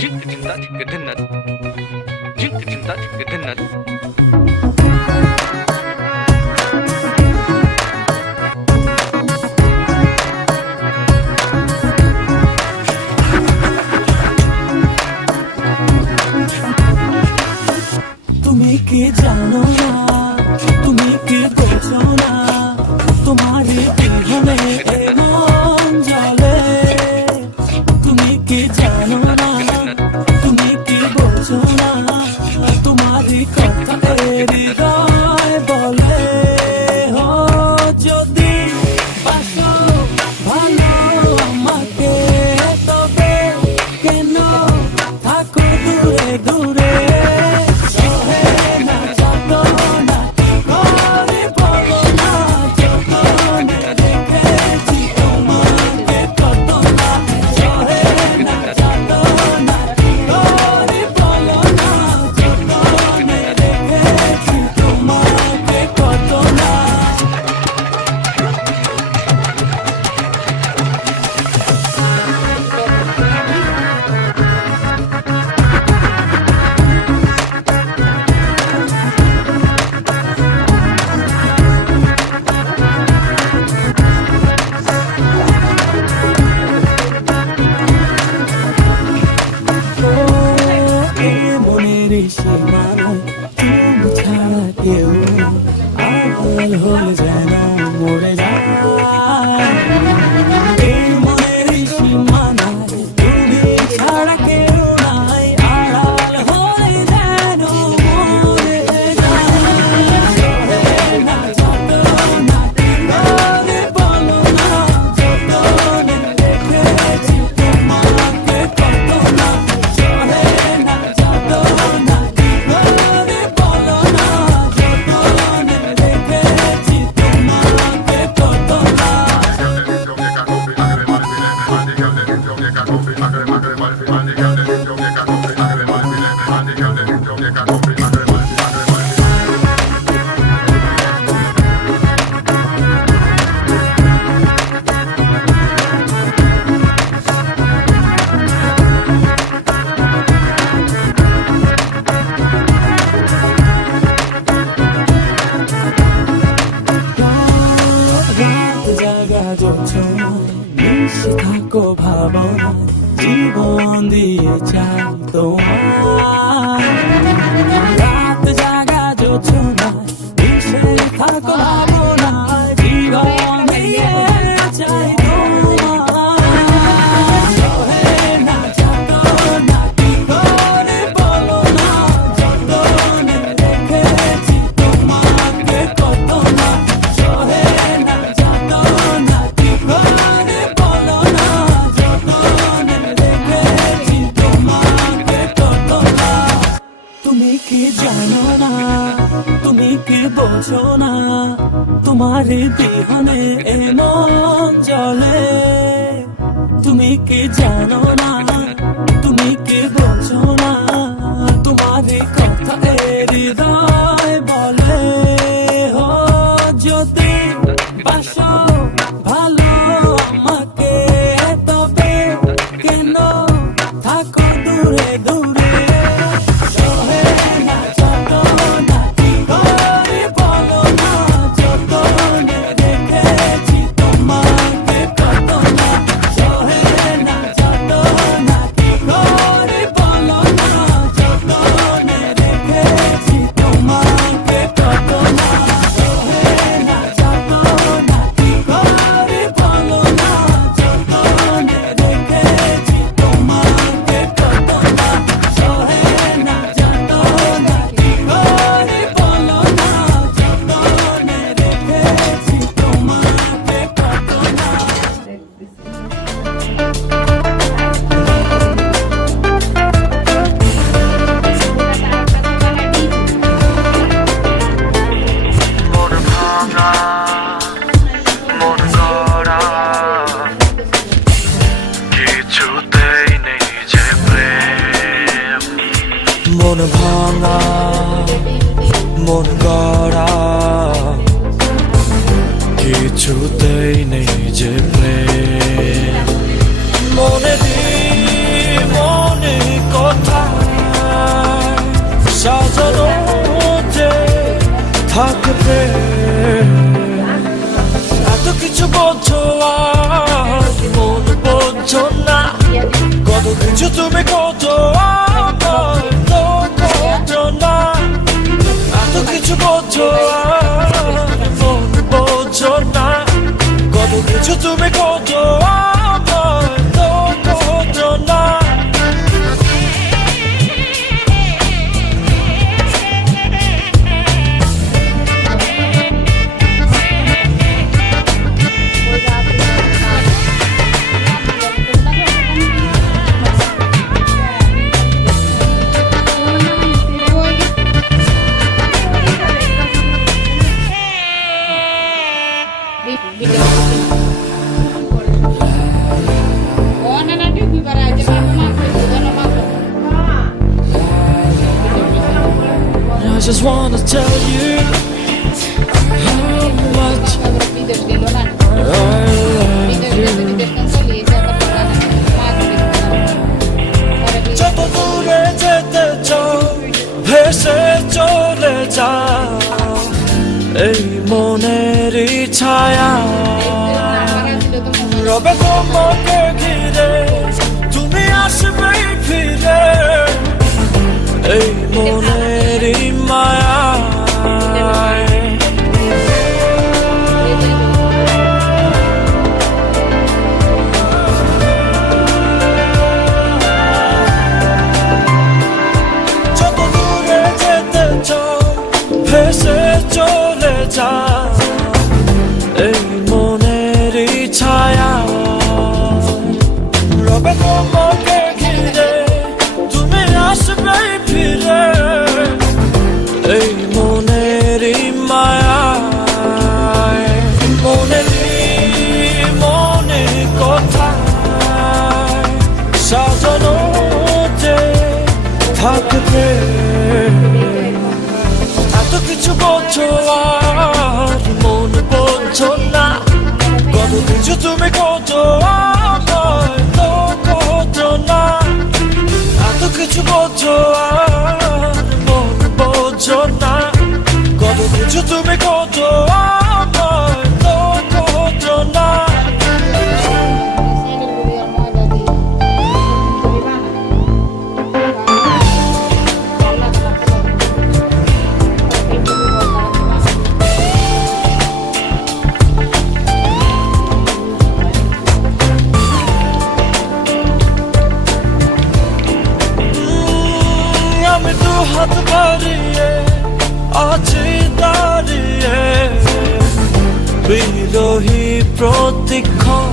তুমি কি জানো না, তুমি কি বোঝো না, তোমারই বিহনে মন জ্বলে। তুমি কি জানো না, তুমি কি বোঝো না, তোমারই কথা হৃদয় বলে। ও যদি বাসো ভালো আমাকে, তবে কেন থাকো দূরে দূরে। তুমি ছাড়া কেউ আড়াল হয়ে যেন মরে যায়। এই মনের সীমানায় তুমি ছাড়া কেউ নাই, আড়াল হয়ে যেন মরে যায়। না যত না কিভাবে বলো না, যতনে রেখেছি তোমাকে কত না। না যত না মিশে থাকো ভাবনা, জীবন দিয়ে চাই তোমার। রাত জাগা যোছনা, মিশে থাকো ভাবনা, জীবন দিয়ে চাই তোমার। না যত না কি করে বলো না, যতনে রেখেছি তোমাকে কত না। সহে না যত না কি করে বলো না, যতনে রেখেছি তোমাকে কত না। তুমি কি জানো না, তুমি কি বোঝো না, তোমারই বিহনে মন জ্বলে। তুমি কি জানো না, তুমি কি বোঝো না, তোমারই কথা হৃদয় বলে। ও যদি বাসো ভালো আমাকে, তবে কেন থাকো দূরে দূরে। মন ভাঙা মন গড়া কিছুতেই নেই যে প্রেম। মনে কিছু তুমি কত আমার তো কত না এত কিছু বোঝো আর মন বোঝো না কত কিছু তুমি কত আমার তো কত না I just wanna tell you how much I love you. যত দূরে যেতে চাও ভেসে চলে যাও এই মনেরই ছায়া রবে তোমাকে ঘিরে তুমি আসবে ফিরে এই মনেরই মায়া যত দূরে যেতে চাও ভেসে চলে যাও এই মনেরই ছায়া রবে তোমাকে ঘিরে তুমি আসবে ফিরে এই মনেরই মায়া মনে কোথায় সাজানো যে থাকবে এত কিছু বোঝো আর মন বোঝো না কত কিছু তুমি কত আমার তো কত না এত কিছু বোঝো আর মন বোঝো না কত কিছু তুমি কত আমার তো কত না আমি দু হাত বাড়িয়ে আছি দাঁড়িয়ে বিরোহী প্রতিক্ষণ